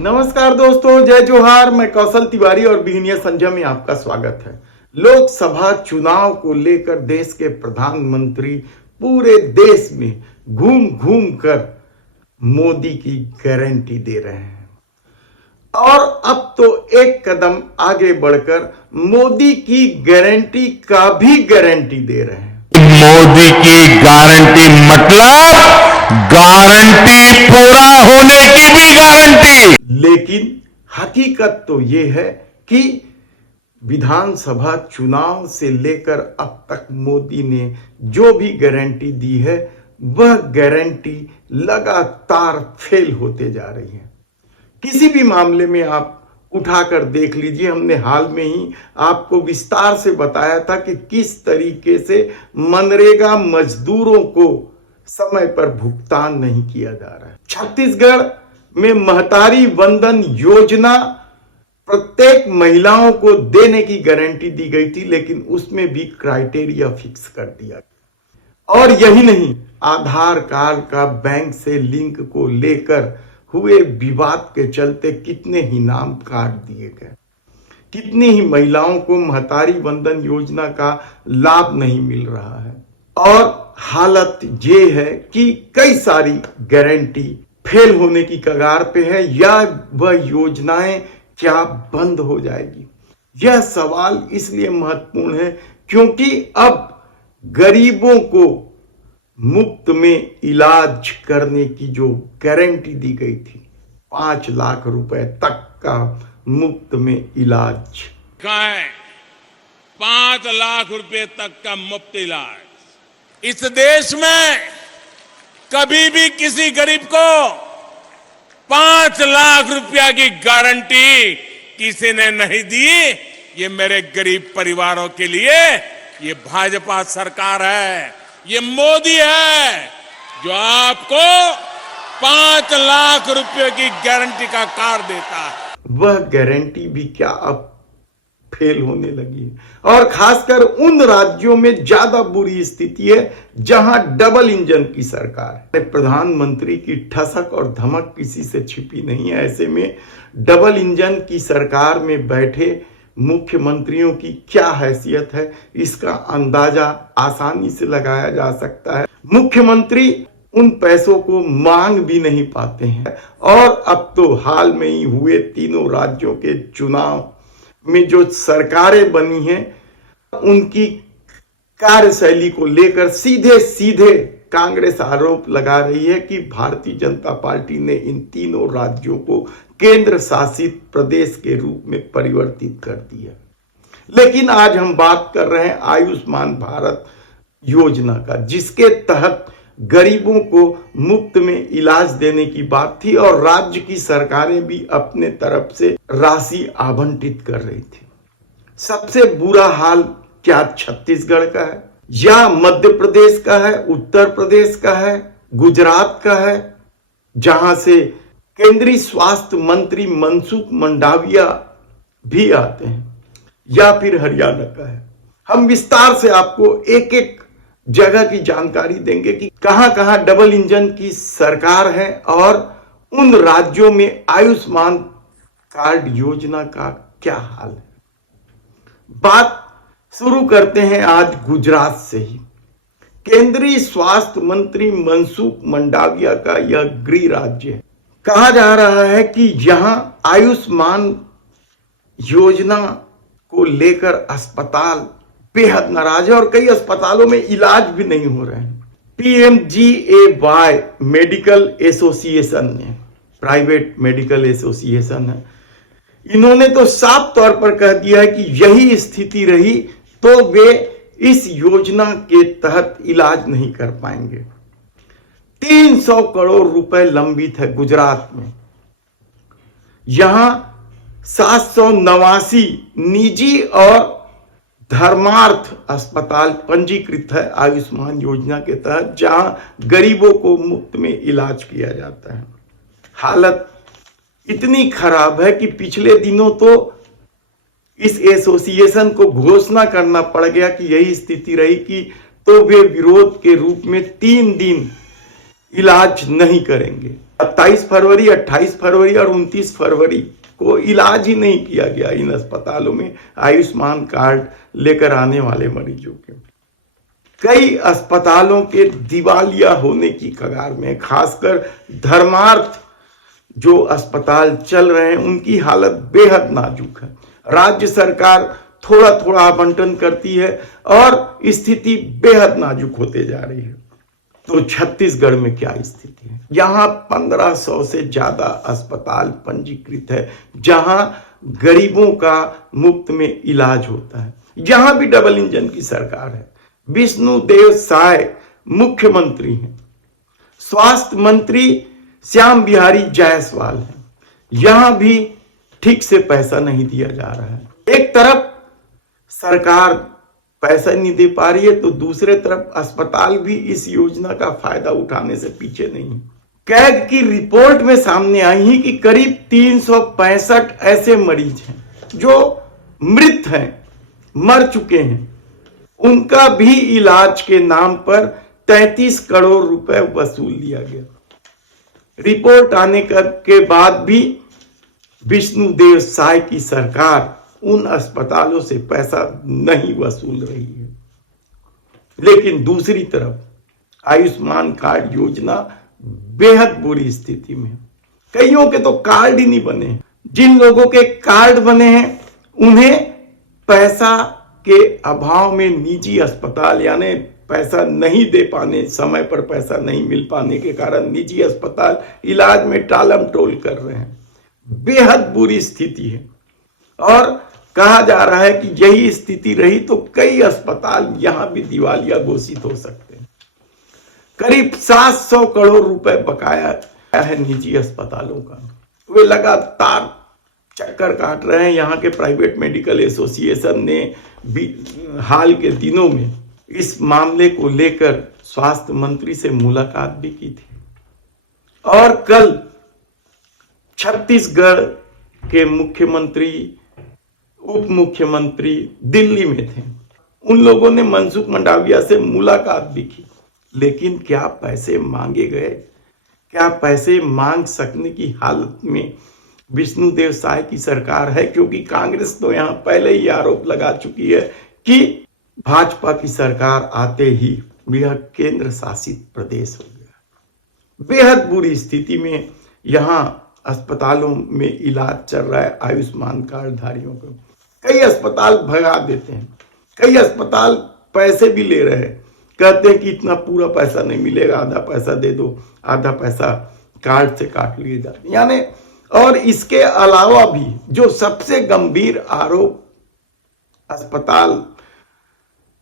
नमस्कार दोस्तों, जय जोहार। मैं कौशल तिवारी और बिहनिया संजय में आपका स्वागत है। लोकसभा चुनाव को लेकर देश के प्रधानमंत्री पूरे देश में घूम घूम कर मोदी की गारंटी दे रहे हैं और अब तो एक कदम आगे बढ़कर मोदी की गारंटी का भी गारंटी दे रहे हैं। मोदी की गारंटी मतलब गारंटी पूरा होने की भी गारंटी। लेकिन हकीकत तो यह है कि विधानसभा चुनाव से लेकर अब तक मोदी ने जो भी गारंटी दी है वह गारंटी लगातार फेल होते जा रही है। किसी भी मामले में आप उठाकर देख लीजिए, हमने हाल में ही आपको विस्तार से बताया था कि किस तरीके से मनरेगा मजदूरों को समय पर भुगतान नहीं किया जा रहा है। छत्तीसगढ़ में महतारी वंदन योजना प्रत्येक महिलाओं को देने की गारंटी दी गई थी, लेकिन उसमें भी क्राइटेरिया फिक्स कर दिया। और यही नहीं, आधार कार्ड का बैंक से लिंक को लेकर हुए विवाद के चलते कितने ही नाम काट दिए गए, कितनी ही महिलाओं को महतारी वंदन योजना का लाभ नहीं मिल रहा है। और हालत ये है कि कई सारी गारंटी फेल होने की कगार पे है या वह योजनाएं क्या बंद हो जाएगी। यह सवाल इसलिए महत्वपूर्ण है क्योंकि अब गरीबों को मुफ्त में इलाज करने की जो गारंटी दी गई थी, 5 लाख रुपए तक का मुफ्त में इलाज, 5 लाख रुपए तक का मुफ्त इलाज इस देश में कभी भी किसी गरीब को 5 लाख रुपया की गारंटी किसी ने नहीं दी। ये मेरे गरीब परिवारों के लिए ये भाजपा सरकार है, ये मोदी है जो आपको 5 लाख रुपए की गारंटी का कार्ड देता है। वह गारंटी भी क्या अब फेल होने लगी है और खासकर उन राज्यों में ज्यादा बुरी स्थिति है जहां डबल इंजन की सरकार है। प्रधानमंत्री की ठसक और धमक किसी से छिपी नहीं है। ऐसे में डबल इंजन की सरकार में बैठे मुख्यमंत्रियों की क्या हैसियत है, इसका अंदाजा आसानी से लगाया जा सकता है। मुख्यमंत्री उन पैसों को मांग भी नहीं पाते हैं और अब तो हाल में ही हुए तीनों राज्यों के चुनाव में जो सरकारें बनी हैं उनकी कार्यशैली को लेकर सीधे सीधे कांग्रेस आरोप लगा रही है कि भारतीय जनता पार्टी ने इन तीनों राज्यों को केंद्र शासित प्रदेश के रूप में परिवर्तित कर दिया। लेकिन आज हम बात कर रहे हैं आयुष्मान भारत योजना का, जिसके तहत गरीबों को मुफ्त में इलाज देने की बात थी और राज्य की सरकारें भी अपने तरफ से राशि आवंटित कर रही थी। सबसे बुरा हाल क्या छत्तीसगढ़ का है या मध्य प्रदेश का है, उत्तर प्रदेश का है, गुजरात का है, जहां से केंद्रीय स्वास्थ्य मंत्री मनसुख मंडाविया भी आते हैं, या फिर हरियाणा का है। हम विस्तार से आपको एक एक जगह की जानकारी देंगे कि कहां कहां डबल इंजन की सरकार है और उन राज्यों में आयुष्मान कार्ड योजना का क्या हाल है। बात शुरू करते हैं आज गुजरात से ही। केंद्रीय स्वास्थ्य मंत्री मनसुख मंडाविया का यह गृह राज्य है। कहा जा रहा है कि यहां आयुष्मान योजना को लेकर अस्पताल बेहद नाराज है और कई अस्पतालों में इलाज भी नहीं हो रहे हैं। PMGAY मेडिकल एसोसिएशन ने, प्राइवेट मेडिकल एसोसिएशन है, इन्होंने तो साफ तौर पर कह दिया है कि यही स्थिति रही तो वे इस योजना के तहत इलाज नहीं कर पाएंगे। 300 करोड़ रुपए लंबित है गुजरात में। यहां 789 निजी और धर्मार्थ अस्पताल पंजीकृत है आयुष्मान योजना के तहत, जहां गरीबों को मुफ्त में इलाज किया जाता है। हालत इतनी खराब है कि पिछले दिनों तो इस एसोसिएशन को घोषणा करना पड़ गया कि यही स्थिति रही कि तो वे विरोध के रूप में 3 दिन इलाज नहीं करेंगे। 27 फरवरी, 28 फरवरी और 29 फरवरी को इलाज ही नहीं किया गया इन अस्पतालों में आयुष्मान कार्ड लेकर आने वाले मरीजों के। कई अस्पतालों के दिवालिया होने की कगार में, खासकर धर्मार्थ जो अस्पताल चल रहे हैं उनकी हालत बेहद नाजुक है। राज्य सरकार थोड़ा थोड़ा आवंटन करती है और स्थिति बेहद नाजुक होते जा रही है। तो छत्तीसगढ़ में क्या स्थिति है? यहां 1500 से ज्यादा अस्पताल पंजीकृत है जहां गरीबों का मुफ्त में इलाज होता है। यहां भी डबल इंजन की सरकार है। विष्णुदेव साय मुख्यमंत्री हैं, स्वास्थ्य मंत्री श्याम बिहारी जायसवाल हैं। यहां भी ठीक से पैसा नहीं दिया जा रहा है। एक तरफ सरकार पैसा नहीं दे पा रही है तो दूसरे तरफ अस्पताल भी इस योजना का फायदा उठाने से पीछे नहीं। कैग की रिपोर्ट में सामने आई है कि करीब 365 ऐसे मरीज हैं जो मृत हैं, मर चुके हैं। उनका भी इलाज के नाम पर 33 करोड़ रुपए वसूल लिया गया। रिपोर्ट आने के बाद भी विष्णुदेव साय की सरकार उन अस्पतालों से पैसा नहीं वसूल रही है। लेकिन दूसरी तरफ आयुष्मान कार्ड योजना बेहद बुरी स्थिति में। कईयों के तो कार्ड ही नहीं बने। जिन लोगों के कार्ड बने हैं उन्हें पैसा के अभाव में निजी अस्पताल यानी पैसा नहीं दे पाने, समय पर पैसा नहीं मिल पाने के कारण निजी अस्पताल इलाज में टालम टोल कर रहे हैं। बेहद बुरी स्थिति है और कहा जा रहा है कि यही स्थिति रही तो कई अस्पताल यहां भी दिवालिया घोषित हो सकते हैं। करीब 700 करोड़ रुपए बकाया है निजी अस्पतालों का। वे लगातार चक्कर काट रहे हैं। यहाँ के प्राइवेट मेडिकल एसोसिएशन ने भी हाल के दिनों में इस मामले को लेकर स्वास्थ्य मंत्री से मुलाकात भी की थी और कल छत्तीसगढ़ के मुख्यमंत्री, उप मुख्यमंत्री दिल्ली में थे। उन लोगों ने मनसुख मंडाविया से मुलाकात भी की। लेकिन क्या पैसे मांगे गए? क्या पैसे मांग सकने की हालत में विष्णुदेव साय की सरकार है? क्योंकि कांग्रेस तो यहां पहले ही आरोप लगा चुकी है कि भाजपा की सरकार आते ही यह केंद्र शासित प्रदेश हो गया। बेहद बुरी स्थिति में यहां अस्पतालों में इलाज चल रहा है आयुष्मान कार्ड धारियों को। कई अस्पताल भगा देते हैं, कई अस्पताल पैसे भी ले रहे हैं, कहते हैं कि इतना पूरा पैसा नहीं मिलेगा, आधा पैसा दे दो, आधा पैसा कार्ड से काट लिए जाते हैं। यानी और इसके अलावा भी जो सबसे गंभीर आरोप अस्पताल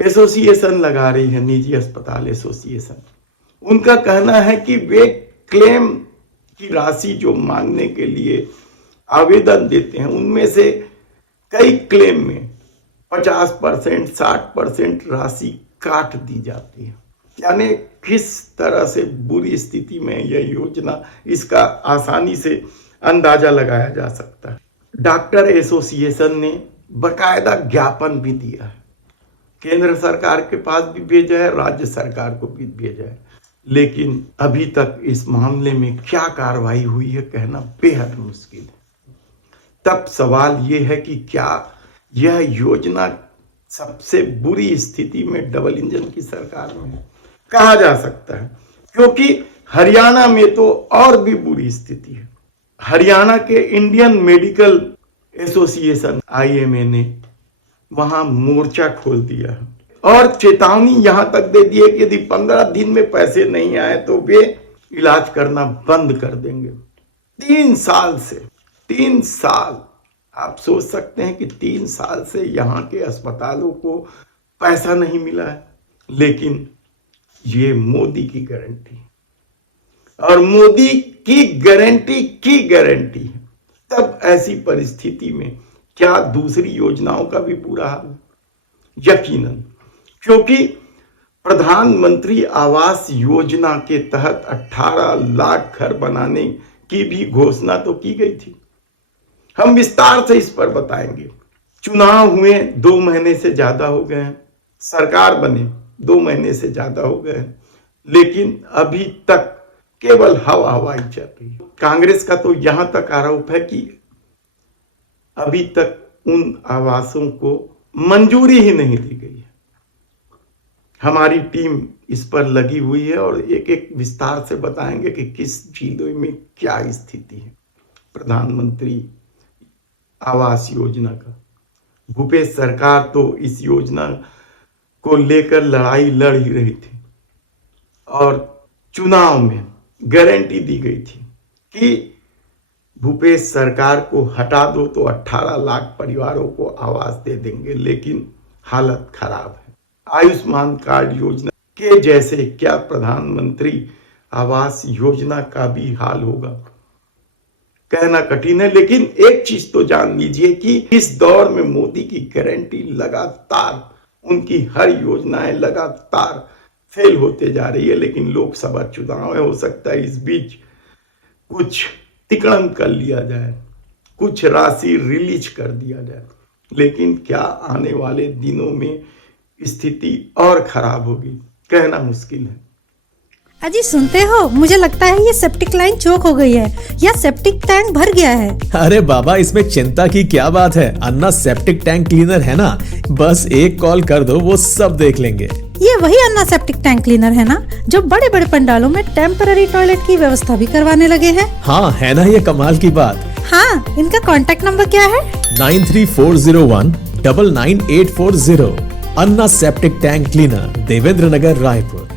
एसोसिएशन लगा रही है, निजी अस्पताल एसोसिएशन, उनका कहना है कि वे क्लेम की राशि जो मांगने के लिए आवेदन देते हैं उनमें से कई क्लेम में 50%, 60% राशि काट दी जाती है। यानी किस तरह से बुरी स्थिति में यह योजना, इसका आसानी से अंदाजा लगाया जा सकता है। डॉक्टर एसोसिएशन ने बकायदा ज्ञापन भी दिया है, केंद्र सरकार के पास भी भेजा है, राज्य सरकार को भी भेजा है। लेकिन अभी तक इस मामले में क्या कार्रवाई हुई है कहना बेहद मुश्किल है। तब सवाल यह है कि क्या यह योजना सबसे बुरी स्थिति में डबल इंजन की सरकार में है? कहा जा सकता है, क्योंकि हरियाणा में तो और भी बुरी स्थिति है। हरियाणा के इंडियन मेडिकल एसोसिएशन IMA ने वहां मोर्चा खोल दिया है और चेतावनी यहां तक दे दी है कि यदि 15 दिन में पैसे नहीं आए तो वे इलाज करना बंद कर देंगे। 3 साल से, 3 साल आप सोच सकते हैं कि 3 साल से यहाँ के अस्पतालों को पैसा नहीं मिला है। लेकिन ये मोदी की गारंटी और मोदी की गारंटी है। तब ऐसी परिस्थिति में क्या दूसरी योजनाओं का भी बुरा हाल है? यकीनन, क्योंकि प्रधानमंत्री आवास योजना के तहत 18 लाख घर बनाने की भी घोषणा तो की गई थी। हम विस्तार से इस पर बताएंगे। चुनाव हुए 2 महीने से ज्यादा हो गए हैं, सरकार बने 2 महीने से ज्यादा हो गए हैं, लेकिन अभी तक केवल हवाई चल रही है। कांग्रेस का तो यहां तक आरोप है कि अभी तक उन आवासों को मंजूरी ही नहीं दी गई है। हमारी टीम इस पर लगी हुई है और एक एक विस्तार से बताएंगे कि किस जिले में क्या स्थिति है। प्रधानमंत्री आवास योजना का भूपेश सरकार तो इस योजना को लेकर लड़ाई लड़ ही रही थी और चुनाव में गारंटी दी गई थी कि भूपेश सरकार को हटा दो तो 18 लाख परिवारों को आवास दे देंगे, लेकिन हालत खराब है। आयुष्मान कार्ड योजना के जैसे क्या प्रधानमंत्री आवास योजना का भी हाल होगा, कहना कठिन है। लेकिन एक चीज तो जान लीजिए कि इस दौर में मोदी की गारंटी लगातार, उनकी हर योजनाएं लगातार फेल होते जा रही है। लेकिन लोकसभा चुनाव है, हो सकता है इस बीच कुछ तिकड़म कर लिया जाए, कुछ राशि रिलीज कर दिया जाए, लेकिन क्या आने वाले दिनों में स्थिति और खराब होगी, कहना मुश्किल है। अजी सुनते हो, मुझे लगता है ये सेप्टिक लाइन चोक हो गई है या सेप्टिक टैंक भर गया है। अरे बाबा, इसमें चिंता की क्या बात है। अन्ना सेप्टिक टैंक क्लीनर है ना, बस एक कॉल कर दो, वो सब देख लेंगे। ये वही अन्ना सेप्टिक टैंक क्लीनर है ना, जो बड़े बड़े पंडालों में टेम्पररी टॉयलेट की व्यवस्था भी करवाने लगे हैं। हाँ, है ना ये कमाल की बात। हाँ, इनका कॉन्टेक्ट नंबर क्या है? 9340199840। अन्ना सेप्टिक टैंक क्लीनर, देवेंद्र नगर, रायपुर।